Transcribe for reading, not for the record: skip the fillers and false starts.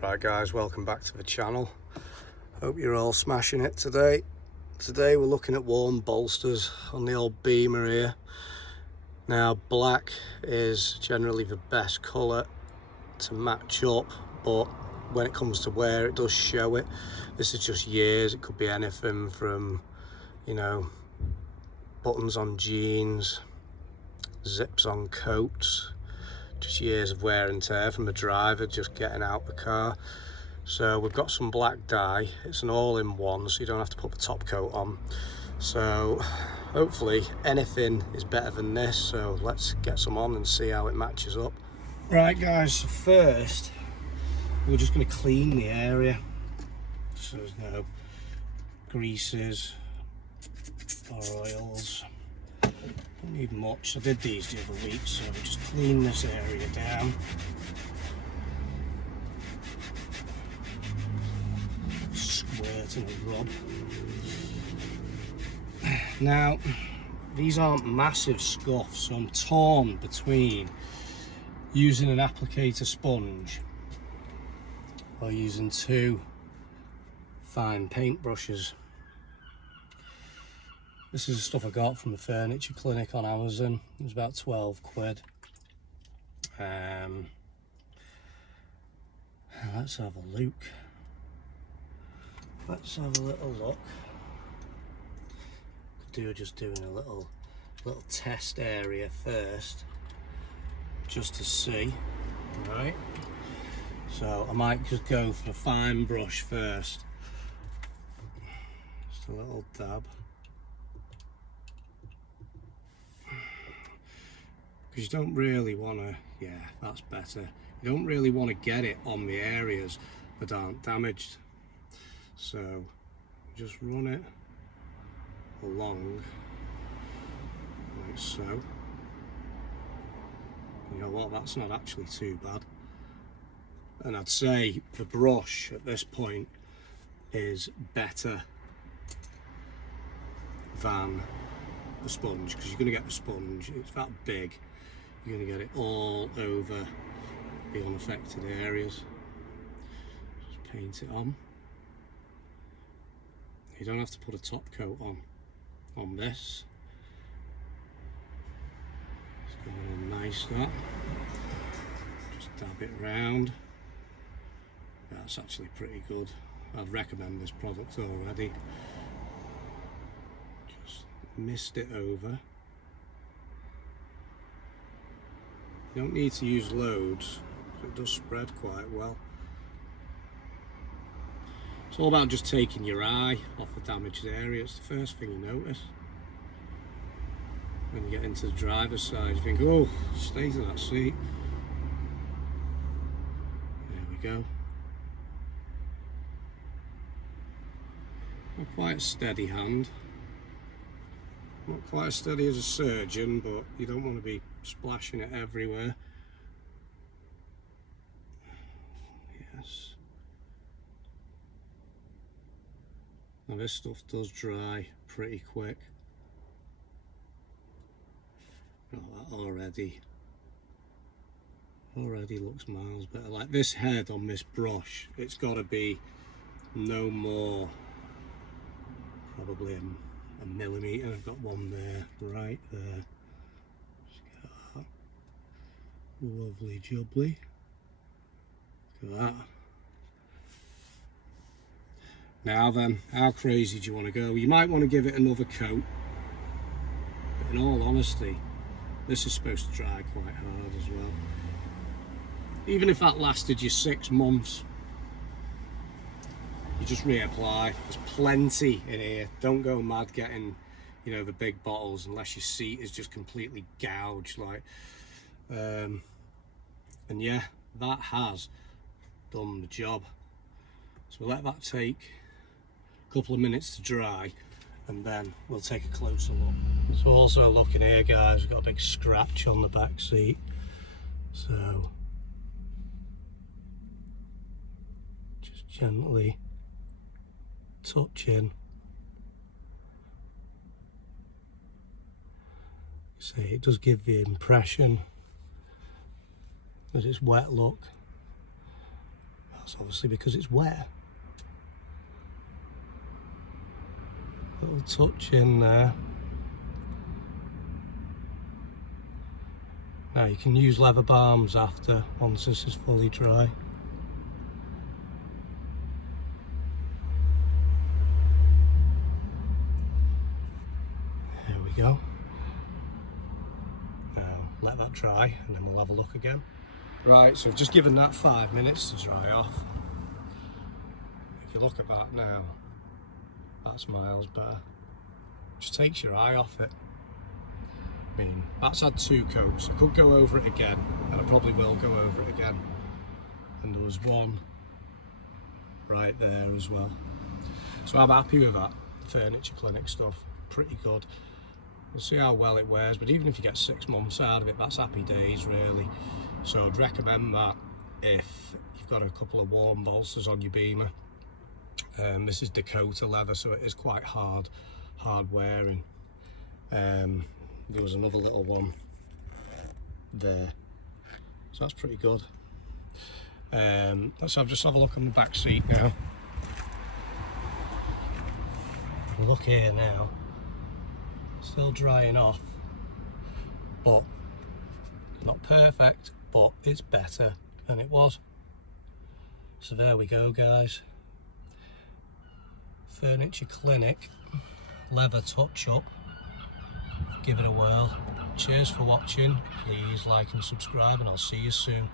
Right guys, welcome back to the channel. Hope you're all smashing it today. Today we're looking at warm bolsters on the old Beamer here. Now black is generally the best colour to match up, but when it comes to wear it does show it. This is just years. It could be anything from, you know, buttons on jeans, zips on coats, just years of wear and tear from the driver just getting out the car. So we've got some black dye. It's an all-in-one, so you don't have to put the top coat on. So hopefully anything is better than this, so let's get some on and see how it matches up. Right guys, so first we're just going to clean the area so there's no greases or oils. Don't need much. I did these the other week, so we just clean this area down. Squirt and a rub. Now, these aren't massive scuffs, so I'm torn between using an applicator sponge or using two fine paint brushes. This is the stuff I got from the Furniture Clinic on Amazon. It was about 12 quid. Let's have a look. Let's have a little look. Could do just doing a little test area first, just to see. Right. So I might just go for a fine brush first. Just a little dab. Because you don't really want to, yeah, that's better. You don't really want to get it on the areas that aren't damaged. So just run it along like so. You know what, that's not actually too bad. And I'd say the brush at this point is better than the sponge, because you're going to get the sponge, it's that big, you're going to get it all over the unaffected areas. Just paint it on. You don't have to put a top coat on this. It's going on nice, that. Just dab it round. That's actually pretty good. I'd recommend this product already. Just mist it over. You don't need to use loads, it does spread quite well. It's all about just taking your eye off the damaged area. It's the first thing you notice. When you get into the driver's side, you think, oh, stay to that seat. There we go. Not quite a steady hand. Not quite as steady as a surgeon, but you don't want to be splashing it everywhere. Yes. Now this stuff does dry pretty quick. Oh, that already looks miles better. Like this head on this brush, it's got to be no more, probably a millimetre. I've got one there, right there. Just get that. Lovely jubbly. Look at that. Now then, how crazy do you want to go? You might want to give it another coat, but in all honesty, this is supposed to dry quite hard as well. Even if that lasted you 6 months, you just reapply. There's plenty in here. Don't go mad getting, you know, the big bottles unless your seat is just completely gouged, like. And yeah, that has done the job. So we'll let that take a couple of minutes to dry, and then we'll take a closer look. So also looking here, guys, we've got a big scratch on the back seat. So just gently touching. See, it does give the impression that it's wet, look. That's obviously because it's wet. Little touch in there. Now you can use leather balms after, once this is fully dry. There we go. Now let that dry and then we'll have a look again. Right, so I've just given that 5 minutes to dry off. If you look at that now, that's miles better. Just takes your eye off it. I mean, that's had 2 coats. I could go over it again, and I probably will go over it again. And there was one right there as well. So I'm happy with that. The Furniture Clinic stuff, pretty good. We'll see how well it wears, but even if you get 6 months out of it, that's happy days really. So I'd recommend that if you've got a couple of warm bolsters on your Beamer. This is Dakota leather, so it is quite hard wearing. There was another little one there, so that's pretty good. Let's just have a look on the back seat now. Look here now, still drying off, but not perfect, but it's better than it was. So there we go, guys. Furniture Clinic leather touch-up. Give it a whirl. Cheers for watching. Please like and subscribe, and I'll see you soon.